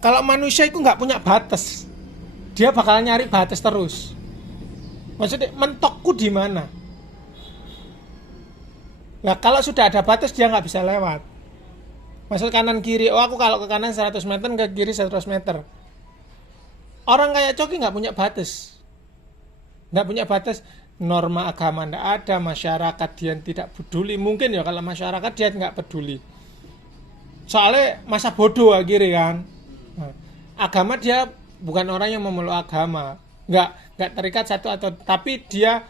Kalau manusia itu nggak punya batas, dia bakal nyari batas terus. Maksudnya mentokku di mana? Nah kalau sudah ada batas dia nggak bisa lewat. Maksud kanan kiri, oh aku kalau ke kanan 100 meter, ke kiri 100 meter. Orang kayak Coki nggak punya batas. Nggak punya batas, norma agama nggak ada, masyarakat dia tidak peduli. Mungkin ya kalau masyarakat dia nggak peduli. Soalnya masa bodoh akhirnya kan. Nah, agama dia bukan orang yang memeluk agama. Nggak terikat satu atau, tapi dia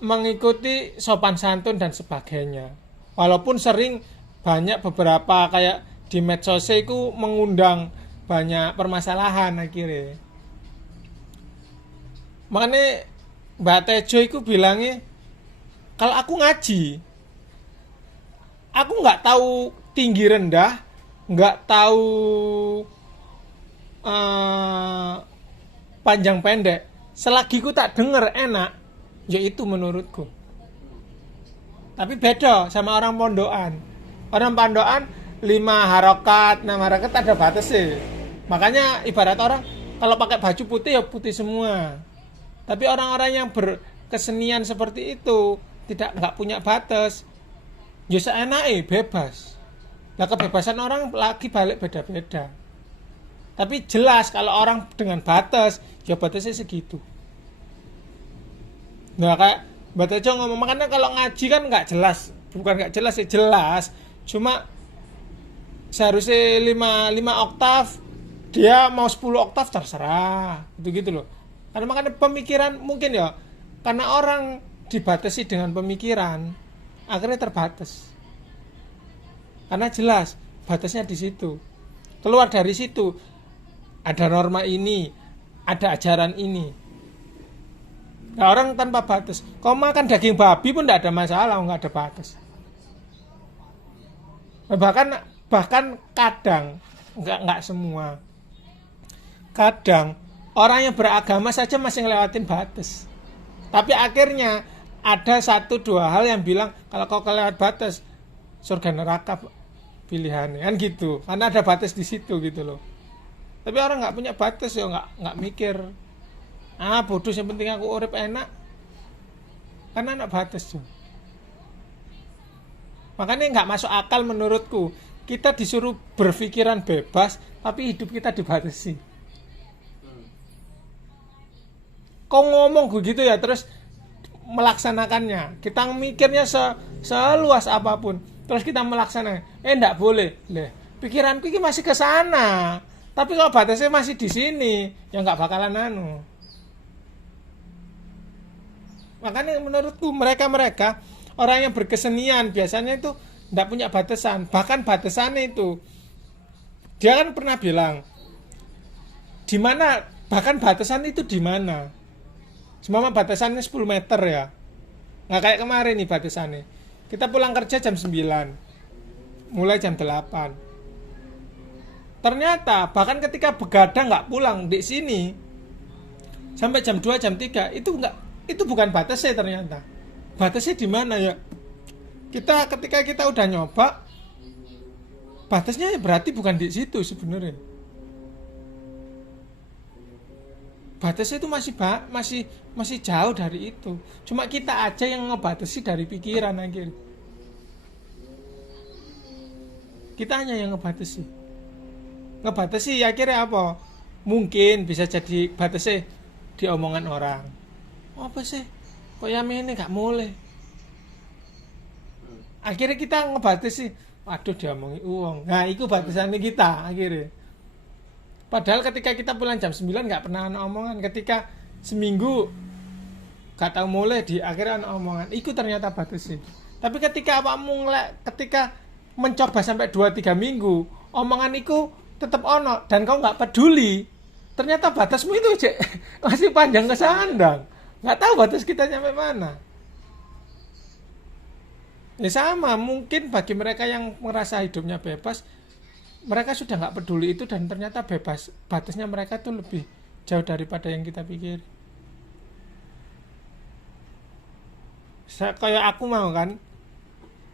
mengikuti sopan santun dan sebagainya. Walaupun sering banyak beberapa kayak di medsos itu mengundang banyak permasalahan akhirnya. Makanya Mbak Tejo itu bilangnya kalau aku ngaji, aku nggak tahu tinggi rendah, nggak tahu eh, panjang pendek. Selagi ku tak denger enak, yaitu menurutku. Tapi beda sama orang pondokan. Orang pondokan 5 harokat, 6 harokat ada batasnya. Makanya ibarat orang kalau pakai baju putih ya putih semua. Tapi orang-orang yang berkesenian seperti itu tidak nggak punya batas, ya seenaknya bebas. Nah kebebasan orang lagi balik beda-beda. Tapi jelas kalau orang dengan batas, ya batasnya segitu. Nah kayak Mbak Tejo ngomong, makanya kalau ngaji kan nggak jelas, bukan nggak jelas ya jelas. Cuma seharusnya 5 oktav, dia mau 10 oktav terserah, gitu-gitu loh. Karena makanya pemikiran mungkin ya, karena orang dibatasi dengan pemikiran, akhirnya terbatas. Karena jelas batasnya di situ. Keluar dari situ ada norma ini, ada ajaran ini. Nah, orang tanpa batas. Kau makan daging babi pun tidak ada masalah, nggak ada batas. Bahkan kadang nggak semua. Kadang orang yang beragama saja masih ngelewatin batas. Tapi akhirnya ada 1-2 hal yang bilang kalau kau kelewat batas surga neraka pilihannya kan gitu. Karena ada batas di situ gitu loh. Tapi orang nggak punya batas ya nggak mikir. Ah bodoh yang penting aku urip enak. Karena anak batas tuh. Makanya nggak masuk akal menurutku. Kita disuruh berpikiran bebas, tapi hidup kita dibatasi. Kau ngomong begitu ya, terus melaksanakannya. Kita mikirnya seluas apapun, terus kita melaksanakan. Enggak boleh. Pikiranku ini masih ke sana. Tapi kalau batasnya masih di sini, ya nggak bakalan anu. Makanya menurutku mereka orang yang berkesenian biasanya itu nggak punya batasan. Bahkan batasannya itu dia kan pernah bilang di mana, bahkan batasan itu di mana. Semua batasannya 10 meter ya. Nggak kayak kemarin nih batasannya. Kita pulang kerja jam 9. Mulai jam 8. Ternyata bahkan ketika begadang nggak pulang di sini sampai jam 2 jam 3 itu bukan batasnya ternyata. Batasnya di mana ya? Ketika kita udah nyoba, batasnya berarti bukan di situ sebenarnya. Batasnya itu masih jauh dari itu. Cuma kita aja yang ngebatasi dari pikiran akhirnya. Kita hanya yang ngebatasi akhirnya apa? Mungkin bisa jadi batasnya di omongan orang. Apa sih? Kok yang ini gak boleh? Akhirnya kita ngebatasi. Waduh diomongin uang. Nah itu batasannya kita akhirnya. Padahal ketika kita pulang jam 9 gak pernah ada omongan. Ketika seminggu gak tahu mulai di akhirnya ada omongan. Itu ternyata batasnya. Tapi ketika ketika mencoba sampai 2-3 minggu, omongan itu tetap ono dan kau nggak peduli, ternyata batasmu itu masih panjang ke sandang, nggak tahu batas kita sampai mana. Ya sama mungkin bagi mereka yang merasa hidupnya bebas, mereka sudah nggak peduli itu dan ternyata bebas, batasnya mereka tuh lebih jauh daripada yang kita pikir. Kayak aku mau kan,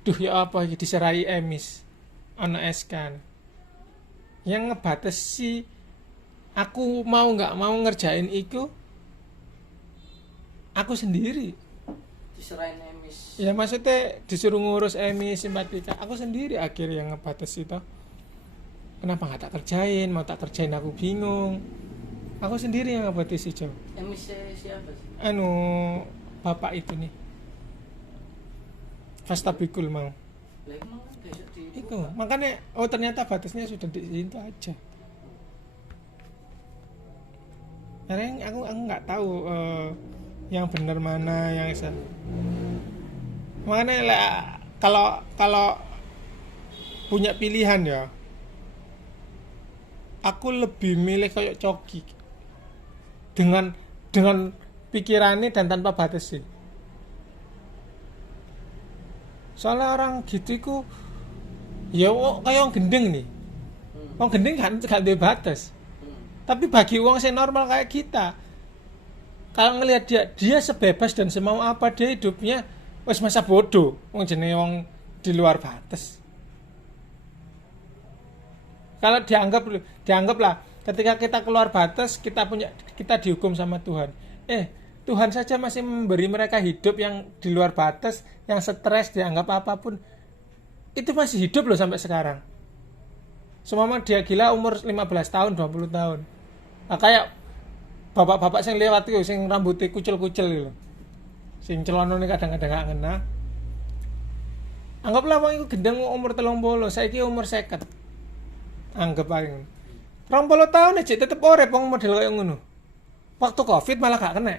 duh ya apa diserai emis ana es kan, Yang ngebatasi aku mau nggak mau ngerjain itu aku sendiri. Diserahin emis. Ya maksudnya disuruh ngurus emis simpatika, aku sendiri akhirnya yang ngebatasi itu. Kenapa nggak tak kerjain? Mau tak kerjain aku bingung. Aku sendiri yang ngebatasi Jo. Emis siapa sih? Anu bapak itu nih. Fastabikul mau. Lah emang kan besok di Itu makanya ternyata batasnya sudah di situ aja. Karena aku nggak tahu yang benar mana yang salah. Makanya lah kalau punya pilihan ya, aku lebih milih kayak Coki dengan pikirannya dan tanpa batas sih. Soalnya orang gitu ku ya kayak orang gendeng nih. Orang gendeng kan gak ada batas. Tapi bagi uang yang normal kayak kita, kalau ngelihat dia sebebas dan semau apa dia hidupnya, wes masa bodoh. Wong jenenge wong di luar batas. Kalau dianggaplah ketika kita keluar batas, kita dihukum sama Tuhan. Tuhan saja masih memberi mereka hidup yang di luar batas, yang stres dianggap apapun. Itu masih hidup loh sampai sekarang. Semua dia gila umur 15 tahun, 20 tahun. Nah, kayak bapak-bapak yang lewat itu, yang rambutnya kucel-kucel gitu. Sing celonone kadang-kadang gak ngena. Anggaplah wong iku gendeng umur 30, saiki umur 50. Anggap ae. 20 tahun aja tetep urip wong model kaya ngono. Waktu Covid malah gak kena.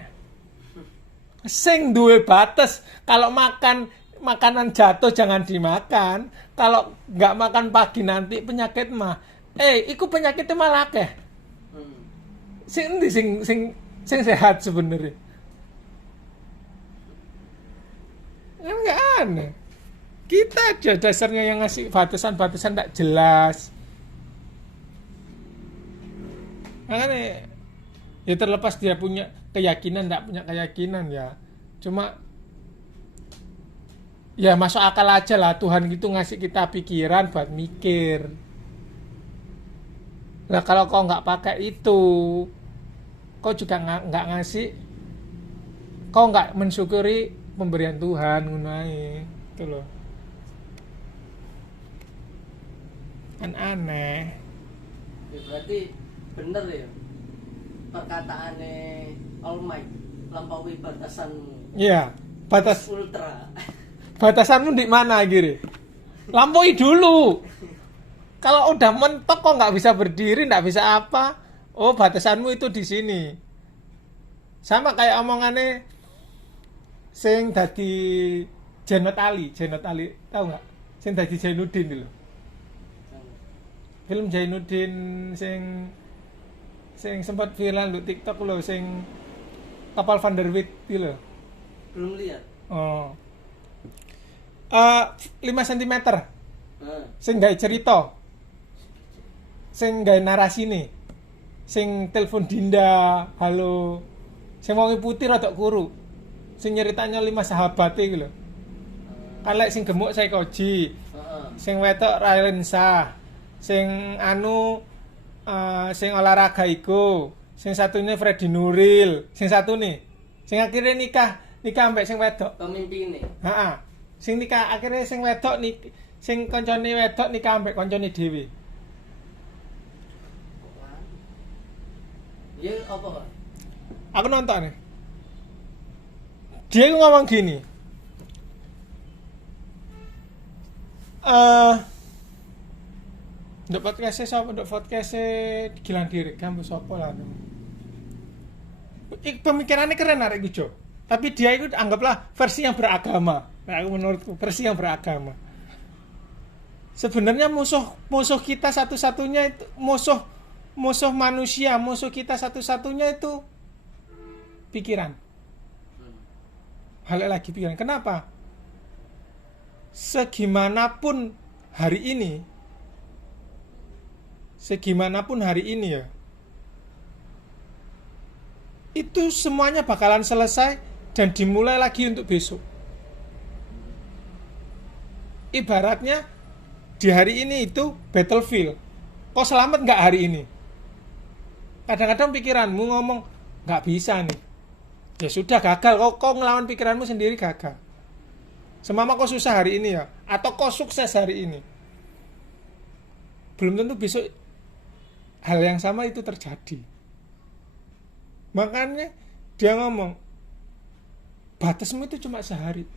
Sing duwe batas, kalau makanan jatuh jangan dimakan. Kalau nggak makan pagi nanti penyakit mah. Iku penyakitnya malah akeh. Sing sehat sebenarnya. Kan nggak aneh. Kita aja dasarnya yang ngasih batasan-batasan tak jelas. Makanya ya terlepas dia punya keyakinan tak punya keyakinan ya. Cuma ya masuk akal aja lah Tuhan gitu ngasih kita pikiran buat mikir. Nah kalau kau nggak pakai itu, kau juga nggak ngasih, kau nggak mensyukuri pemberian Tuhan gunai, itu loh. Kan aneh. Ya, berarti bener ya perkataannya All Might, lampaui batasanmu. Iya, batas ultra. Batasanmu di mana Giri? Lampaui dulu. Kalau udah mentok kok nggak bisa berdiri, nggak bisa apa? Oh batasanmu itu di sini. Sama kayak omongannya sing dadi Jenot Ali tahu nggak? Sing dadi Jainuddin dulu. Film Jainuddin sing sempat viral di TikTok loh, sing kapal Van der Wijk itu loh. Belum lihat. Oh. 5 cm. Sing gawe cerita. Sing gawe narasi nih. Sing telepon Dinda, halo. Sing wong putih rada kuru. Sing nyeritanya 5 sahabat iki lho. Kalek sing gemuk Saikoji. Sing wedok Railensa. Sing sing olahraga iku. Sing satunya Freddy Nuril. Sing satu nih. Sing akhirnya nikah ambek sing wedok. Pemimpinnya. Heeh. Sing nikah akhirnya sing wedok nih, sing koncone wedok nikah ambek koncone dhewe. Ya apa kan? Aku nonton nih. Dia ngomong gini. Nduk podcast sapa nduk podcast Gilang Diri kampus sapa lah. Pemikirannya keren arek iku, Jo. Tapi dia itu anggaplah versi yang beragama. Nah, aku menurutku versi yang beragama. Sebenarnya musuh kita satu-satunya itu musuh manusia, musuh kita satu-satunya itu pikiran. Hal lagi pikiran. Kenapa? Segimanapun hari ini ya, itu semuanya bakalan selesai dan dimulai lagi untuk besok. Ibaratnya di hari ini itu battlefield. kau selamat nggak hari ini? Kadang-kadang pikiranmu ngomong nggak bisa nih, ya sudah gagal. Kau ngelawan pikiranmu sendiri gagal. Semama kau susah hari ini ya, atau kau sukses hari ini, belum tentu besok hal yang sama itu terjadi. Makanya dia ngomong batasmu itu cuma sehari.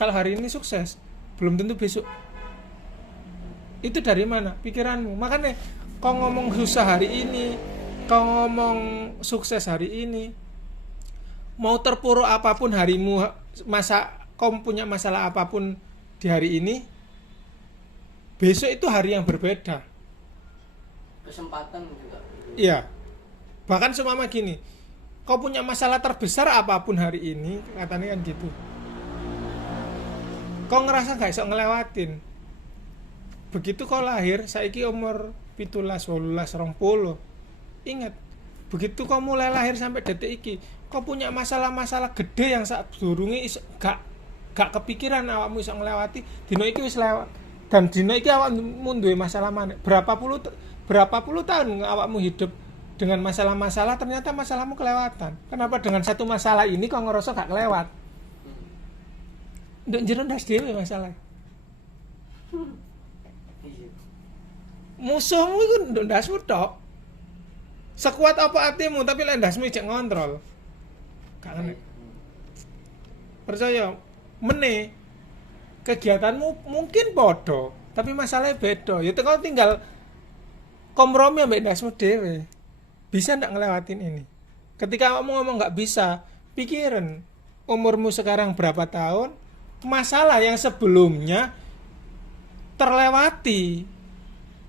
Kalau hari ini sukses, belum tentu besok. Itu dari mana? Pikiranmu. Makanya kau ngomong susah hari ini, kau ngomong sukses hari ini, mau terpuruk apapun harimu, kau punya masalah apapun di hari ini, besok itu hari yang berbeda. Kesempatan juga. Iya. Bahkan seumpama gini, kau punya masalah terbesar apapun hari ini, katanya kan gitu, kau ngerasa gak bisa ngelewatin. Begitu kau lahir, saiki umur 17, 18, 20. Ingat, begitu kau mulai lahir sampai detik iki, kau punya masalah-masalah gede yang saat durunge gak kepikiran awakmu iso nglewati, dina iki wis lewat. Dan dina iki awakmu duwe masalah maneh. Berapa puluh tahun awakmu hidup dengan masalah-masalah, ternyata masalahmu kelewatan. Kenapa dengan satu masalah ini kau ngerasa gak kelewat? Nduk jero ndas dhewe masalah. Musuhmu iku nduk ndasmu tok. Sekuat apa atimu tapi lek ndasmu ijek ngontrol. Gak ngene. Percaya meneh kegiatanmu mungkin podo, tapi masalahnya beda. Ya kau tinggal kompromi ambek ndasmu dhewe. Bisa ndak ngelewatin ini? Ketika kamu ngomong nggak bisa, pikirin umurmu sekarang berapa tahun, masalah yang sebelumnya terlewati,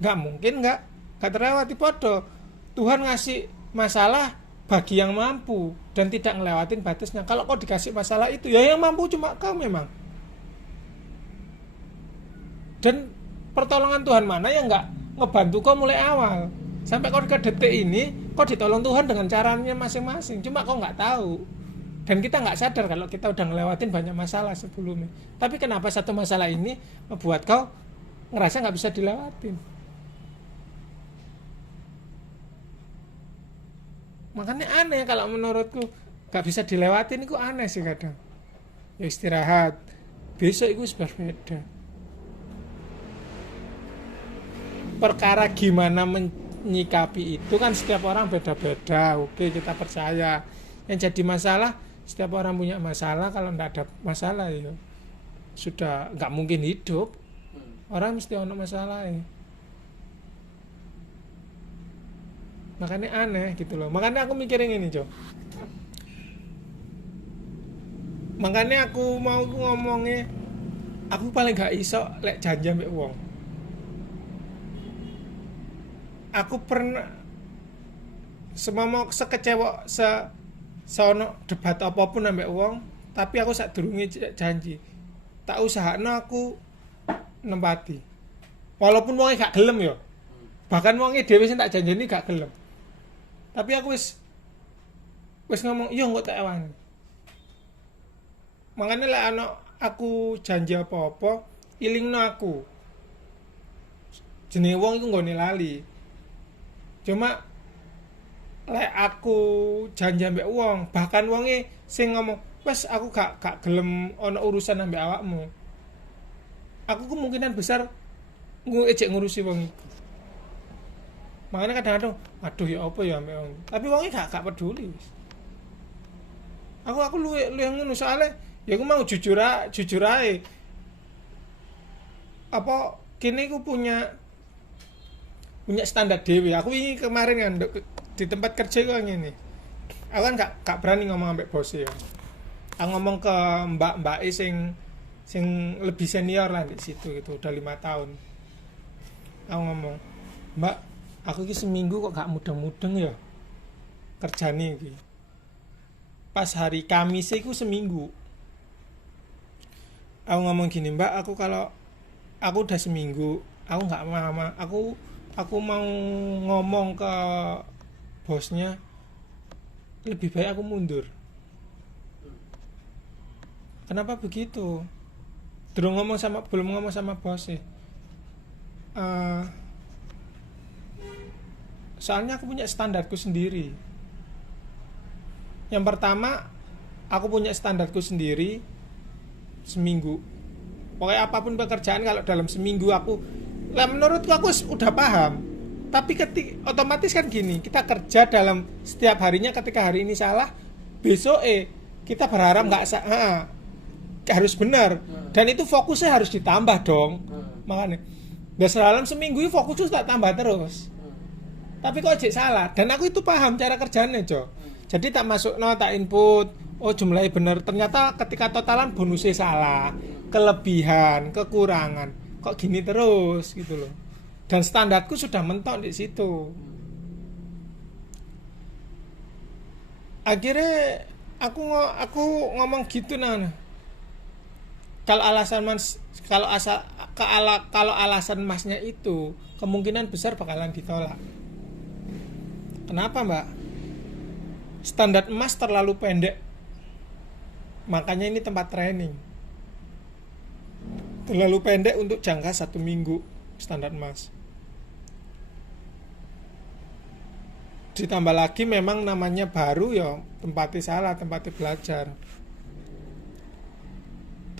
nggak mungkin nggak terlewati podo. Tuhan ngasih masalah bagi yang mampu dan tidak ngelewatin batasnya. Kalau kau dikasih masalah itu, ya yang mampu cuma kau memang. Dan pertolongan Tuhan mana yang nggak ngebantu kau mulai awal sampai kau ke detik ini, kau ditolong Tuhan dengan caranya masing-masing. Cuma kau nggak tahu. Dan kita nggak sadar kalau kita udah ngelewatin banyak masalah sebelumnya. Tapi kenapa satu masalah ini membuat kau ngerasa nggak bisa dilewatin? Makanya aneh kalau menurutku nggak bisa dilewatin itu aneh sih kadang. Ya istirahat, besok itu berbeda. Perkara gimana menyikapi itu kan setiap orang beda-beda. Oke, kita percaya. Yang jadi masalah, setiap orang punya masalah. Kalau nggak ada masalah ya sudah nggak mungkin hidup. Orang mesti ada masalah ya. Makanya aneh gitu loh. Makanya aku mikirin ini, Jo. Makanya aku mau ngomongnya, aku paling gak iso lek janji ambek wong. Aku pernah semama sekecewa seono debat apapun ambek wong, tapi aku sadurunge janji. Tak usahakno aku nempati. Walaupun wonge gak gelem ya. Bahkan wonge dhewe sing tak janjeni gak gelem. Tapi aku wis ngomong, iya kok tak ewani. Makanya lek ana aku janji apa-apa, ilingno aku. Jenenge wong iku nggone lali. Cuma lek aku janji ambek wong, bahkan wonge sing ngomong, "Wes aku gak gelem ana urusan ambek awakmu." Aku kemungkinan besar ejek ngurusi wong iku. Makanya kadang-kadang, aduh ya apa ya ambek wong. Tapi wonge gak peduli. Aku lu ngono soalnya ya aku mau jujur ae. Apa kene aku punya standar dewe. Aku ini kemarin kan di tempat kerja kok ngene. Aku kan gak berani ngomong ambek bos ya. Aku ngomong ke mbak-mbak sing lebih senior lah di situ gitu, udah 5 tahun. Aku ngomong, "Mbak, aku iki seminggu kok gak mudeng-mudeng ya kerjane iki. Pas hari Kamis iku seminggu." Aku ngomong gini, "Mbak, aku udah seminggu, aku gak aku mau ngomong ke bosnya lebih baik aku mundur." Kenapa begitu? Belum ngomong sama bosnya. Soalnya aku punya standarku sendiri. Yang pertama, aku punya standarku sendiri seminggu. Pokoknya apapun pekerjaan kalau dalam seminggu menurutku aku udah paham. Tapi otomatis kan gini, kita kerja dalam setiap harinya, ketika hari ini salah, besok kita berharap harus benar. Dan itu fokusnya harus ditambah dong. Makanya dalam seminggu fokusnya tak tambah terus. Tapi kok aja salah. Dan aku itu paham cara kerjanya, Jo. Jadi tak masuk, tak input, jumlahnya benar. Ternyata ketika totalan bonusnya salah, kelebihan, kekurangan. Kok gini terus gitu loh. Dan standarku sudah mentok di situ. Akhirnya aku ngomong gitu Kalau alasan masnya itu kemungkinan besar bakalan ditolak. Kenapa, Mbak? Standar emas terlalu pendek. Makanya ini tempat training. Terlalu pendek untuk jangka 1 minggu standar emas. Ditambah lagi memang namanya baru ya, tempatnya salah, tempatnya belajar.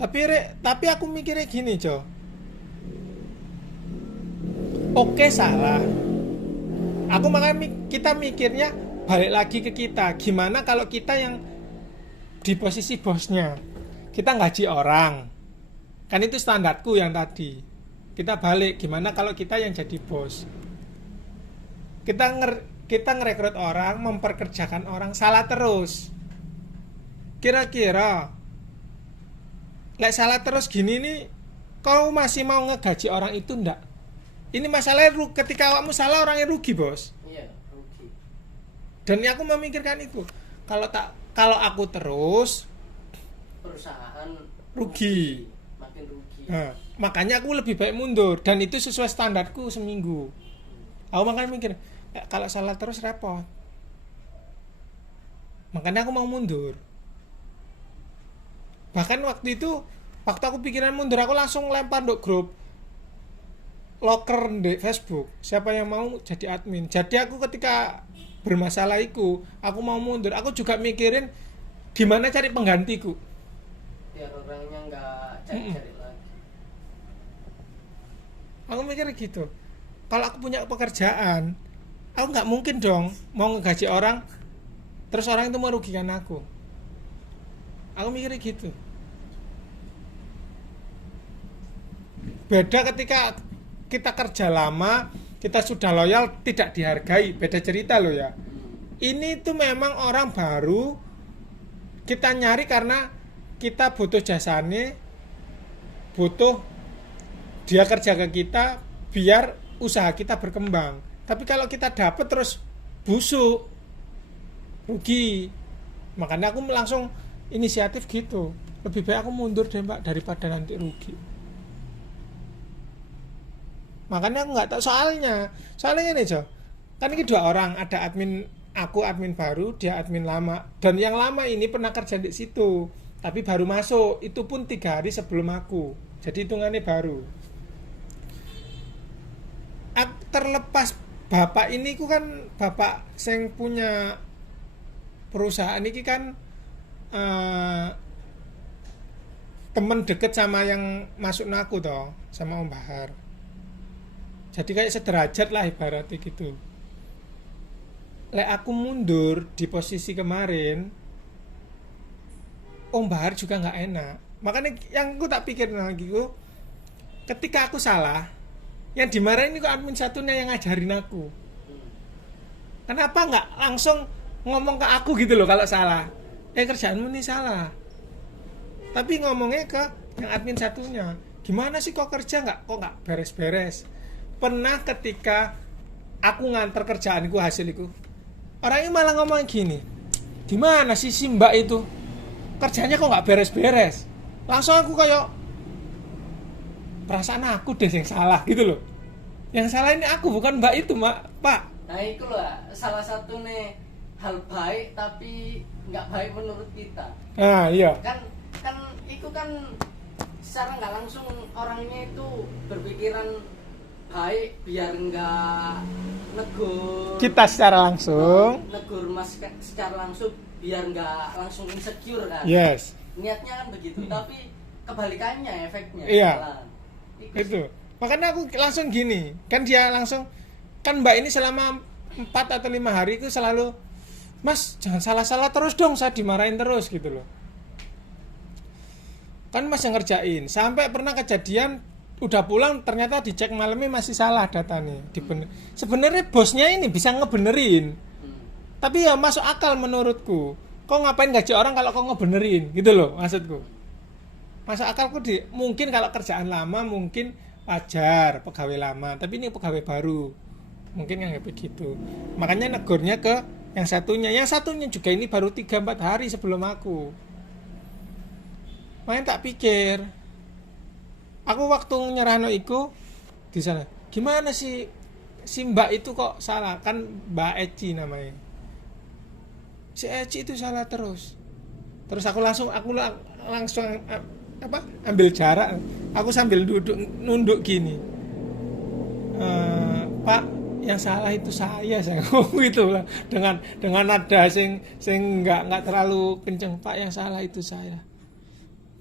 Tapi aku mikirnya gini, Jo. Oke, salah. Kita mikirnya balik lagi ke kita. Gimana kalau kita yang di posisi bosnya, kita gaji orang, kan itu standarku yang tadi. Kita balik, gimana kalau kita yang jadi bos, kita ngerekrut orang, memperkerjakan orang, salah terus. Kira-kira salah terus gini nih, kau masih mau ngegaji orang itu ndak? Ini masalahnya ketika kamu salah, orangnya rugi, bos. Iya, rugi. Dan aku memikirkan itu. Kalau aku terus, perusahaan rugi. Makin rugi. Nah, makanya aku lebih baik mundur, dan itu sesuai standarku seminggu. Aku makanya mikir, kalau salah terus repot. Makanya aku mau mundur. Bahkan waktu aku pikiran mundur, aku langsung lempar di grup loker di Facebook, siapa yang mau jadi admin. Jadi aku ketika bermasalah aku mau mundur, aku juga mikirin gimana cari penggantiku. Biar orangnya nggak cari-cari lagi. Aku mikir gitu. Kalau aku punya pekerjaan, aku nggak mungkin dong mau ngegaji orang terus orang itu merugikan aku. Aku mikirnya gitu. Beda ketika kita kerja lama, kita sudah loyal, tidak dihargai, beda cerita loh ya. Ini tuh memang orang baru, kita nyari karena kita butuh jasanya, butuh dia kerja ke kita biar usaha kita berkembang. Tapi kalau kita dapat terus busuk, rugi. Makanya aku langsung inisiatif gitu. Lebih baik aku mundur deh, Mbak, daripada nanti rugi. Makanya aku nggak tahu soalnya ini, Jo. Kan ini 2 orang, ada admin, aku admin baru, dia admin lama. Dan yang lama ini pernah kerja di situ, tapi baru masuk, itu pun 3 hari sebelum aku. Jadi hitungannya baru. Terlepas bapak ini ku kan bapak yang punya perusahaan ini kan temen deket sama yang masuk aku toh, sama Om Bahar. Jadi kayak sederajat lah ibaratnya gitu. Aku mundur di posisi kemarin, Om Bahar juga nggak enak. Makanya yang aku tak pikir lagi ketika aku salah, yang dimarahin ini kok admin satunya yang ngajarin aku. Kenapa nggak langsung ngomong ke aku gitu loh kalau salah? Kerjaanmu ini salah. Tapi ngomongnya ke yang admin satunya. Gimana sih kok kerja kok nggak beres-beres? Pernah ketika aku nganter kerjaanku, hasilku, orangnya malah ngomong gini, gimana sih si mbak itu kerjanya kok nggak beres-beres? Langsung aku kayak, perasaan aku deh yang salah gitu loh. Yang salah ini aku, bukan mbak itu, Pak. Nah itu lah salah satu nih hal baik tapi nggak baik menurut kita. Nah iya. Kan itu kan secara nggak langsung orangnya itu berpikiran baik biar nggak negur kita secara langsung. negur mas secara langsung biar nggak langsung insecure kan. Yes. Niatnya kan begitu, tapi kebalikannya efeknya. Iya. Malah. Itu. Makanya aku langsung gini, kan dia langsung, kan Mbak ini selama 4 atau 5 hari itu selalu, Mas jangan salah-salah terus dong, saya dimarahin terus gitu loh. Kan Mas yang ngerjain, sampai pernah kejadian udah pulang ternyata dicek malamnya masih salah datanya. Sebenarnya bosnya ini bisa ngebenerin, tapi ya masuk akal menurutku. Kok ngapain gaji orang kalau kau ngebenerin gitu loh maksudku. Masuk akalku mungkin kalau kerjaan lama mungkin wajar, pegawai lama, tapi ini pegawai baru mungkin nggak begitu. Makanya negurnya ke yang satunya juga ini baru 3-4 hari sebelum aku. Makanya tak pikir, aku waktu nyerahno iku di sana, gimana sih si Mbak itu kok salah, kan Mbak Eci namanya. Si Eci itu salah terus aku langsung ambil jarak, aku sambil nunduk gini, Pak, yang salah itu saya gitu lah, dengan nada sing nggak terlalu kenceng, Pak, yang salah itu saya.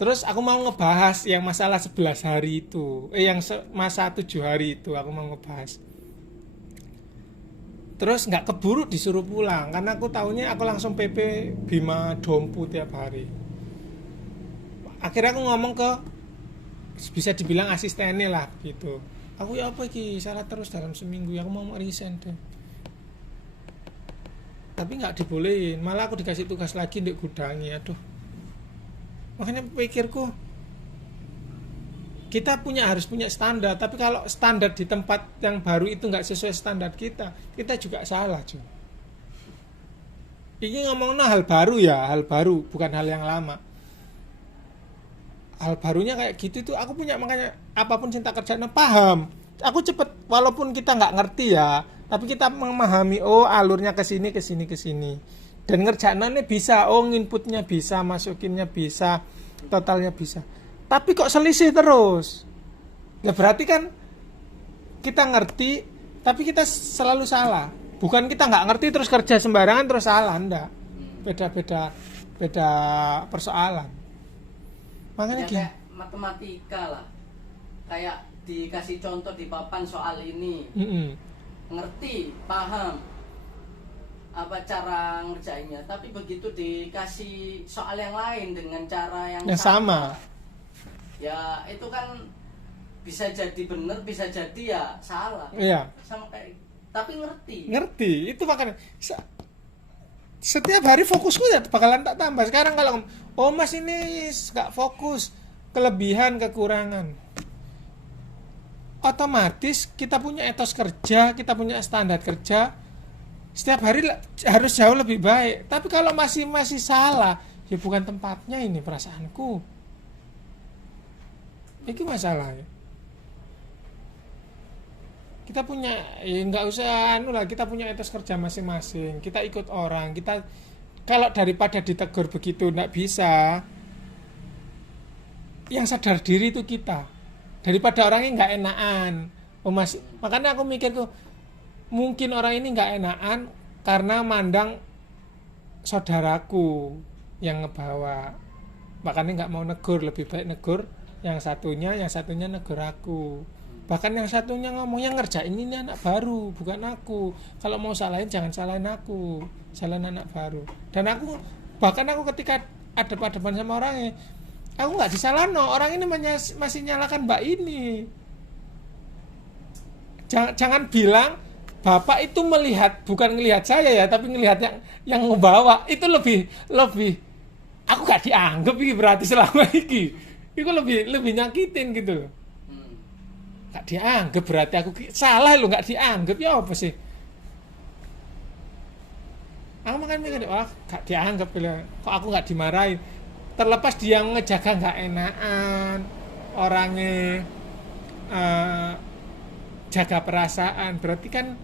Terus aku mau ngebahas yang masalah 11 hari itu, yang masa 7 hari itu aku mau ngebahas. Terus nggak keburu disuruh pulang, karena aku tahunya aku langsung PP Bima Dompu tiap hari. Akhirnya aku ngomong ke, bisa dibilang asistennya lah gitu. Aku ya apa iki, salah terus dalam seminggu, aku mau resign deh. Tapi nggak dibolehin, malah aku dikasih tugas lagi di gudangnya, aduh. Makanya pikirku, kita harus punya standar, tapi kalau standar di tempat yang baru itu nggak sesuai standar kita juga salah, cuy. Ini ngomongnya hal baru, bukan hal yang lama. Hal barunya kayak gitu tuh aku punya, makanya apapun cinta kerjaan paham. Aku cepet, walaupun kita nggak ngerti ya, tapi kita memahami, oh alurnya ke sini. Dan ngerjaannya bisa, inputnya bisa, masukinnya bisa, totalnya bisa. Tapi kok selisih terus? Ya berarti kan kita ngerti, tapi kita selalu salah. Bukan kita nggak ngerti terus kerja sembarangan terus salah, enggak. Beda persoalan. Makanya kayak matematika lah. Kayak dikasih contoh di papan soal ini. Ngerti, paham apa cara ngerjainnya, tapi begitu dikasih soal yang lain dengan cara yang sama. Ya itu kan bisa jadi benar, bisa jadi ya salah. Iya. Sama kayak, tapi ngerti itu makanya setiap hari fokusku ya bakalan tak tambah. Sekarang kalau Mas ini gak fokus, kelebihan kekurangan, otomatis kita punya etos kerja, kita punya standar kerja, setiap hari harus jauh lebih baik. Tapi kalau masih salah, ya bukan tempatnya ini perasaanku. Itu masalahnya. Kita punya, nggak usah kita punya etos kerja masing-masing. Kita ikut orang, kita kalau daripada ditegur begitu nggak bisa, yang sadar diri itu kita. Daripada orangnya nggak enakan. Makanya aku mikir tuh, mungkin orang ini nggak enakan karena mandang saudaraku yang ngebawa. Makanya nggak mau negur, lebih baik negur yang satunya negur aku. Bahkan yang satunya ngomongnya ngerjain ini anak baru, bukan aku. Kalau mau salahin jangan salahin aku, salahin anak baru. Dan aku ketika adep-adepan sama orangnya, aku nggak disalahin, orang ini masih nyalakan Mbak ini. Jangan bilang Bapak itu melihat, bukan ngelihat saya ya, tapi ngelihat yang ngebawa. Itu lebih aku gak dianggap ini berarti selama ini. Itu lebih nyakitin gitu loh. Gak dianggap berarti aku salah loh, gak dianggap ya apa sih? Aku makan mikir, gak dianggap loh. Kok aku gak dimarahin? Terlepas dia ngejaga gak enakan, orangnya jaga perasaan, berarti kan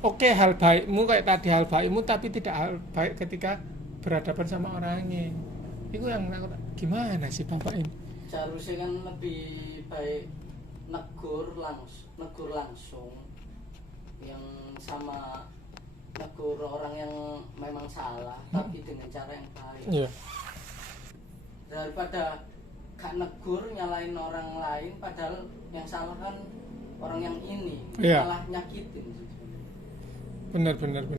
oke, hal baikmu kayak tadi hal baikmu, tapi tidak hal baik ketika berhadapan sama orangnya. Itu yang gimana sih Bapak ini? Seharusnya kan lebih baik negur langsung, negur langsung, yang sama negur orang yang memang salah, tapi dengan cara yang baik. Iya. Daripada gak negur nyalain orang lain, padahal yang salah kan orang yang ini, Iya. malah nyakitin. Benar.